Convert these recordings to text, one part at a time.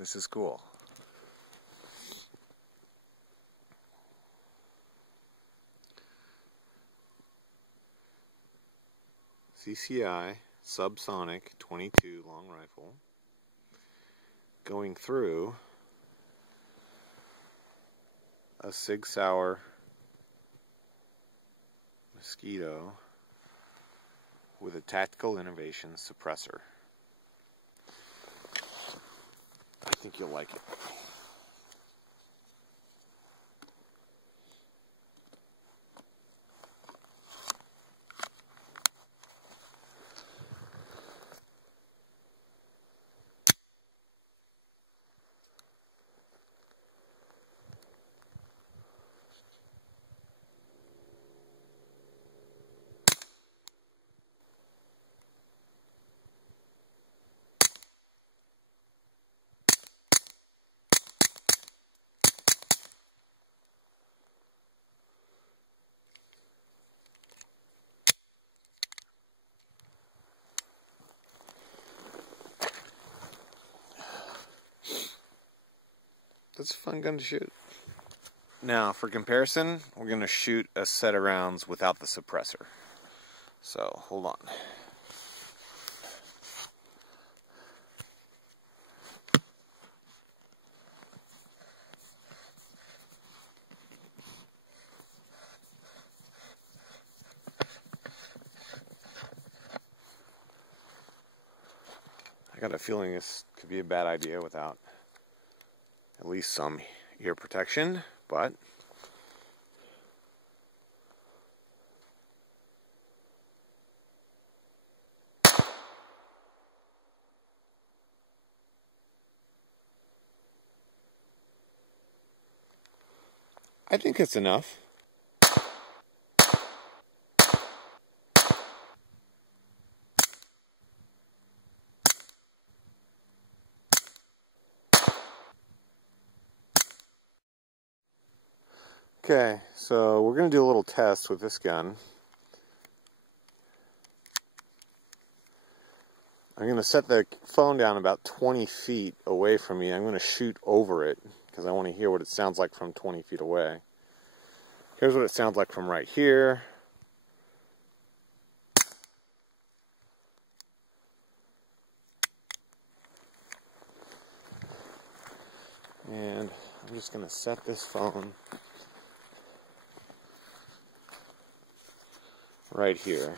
This is cool. CCI subsonic 22 long rifle going through a Sig Sauer Mosquito with a tactical innovation suppressor. I think you'll like it. That's a fun gun to shoot. Now, for comparison, we're going to shoot a set of rounds without the suppressor. So, hold on. I got a feeling this could be a bad idea without at least some ear protection, but I think it's enough. Okay, so we're going to do a little test with this gun. I'm going to set the phone down about 20 feet away from me. I'm going to shoot over it because I want to hear what it sounds like from 20 feet away. Here's what it sounds like from right here. And I'm just going to set this phone right here.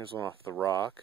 Here's one off the rock.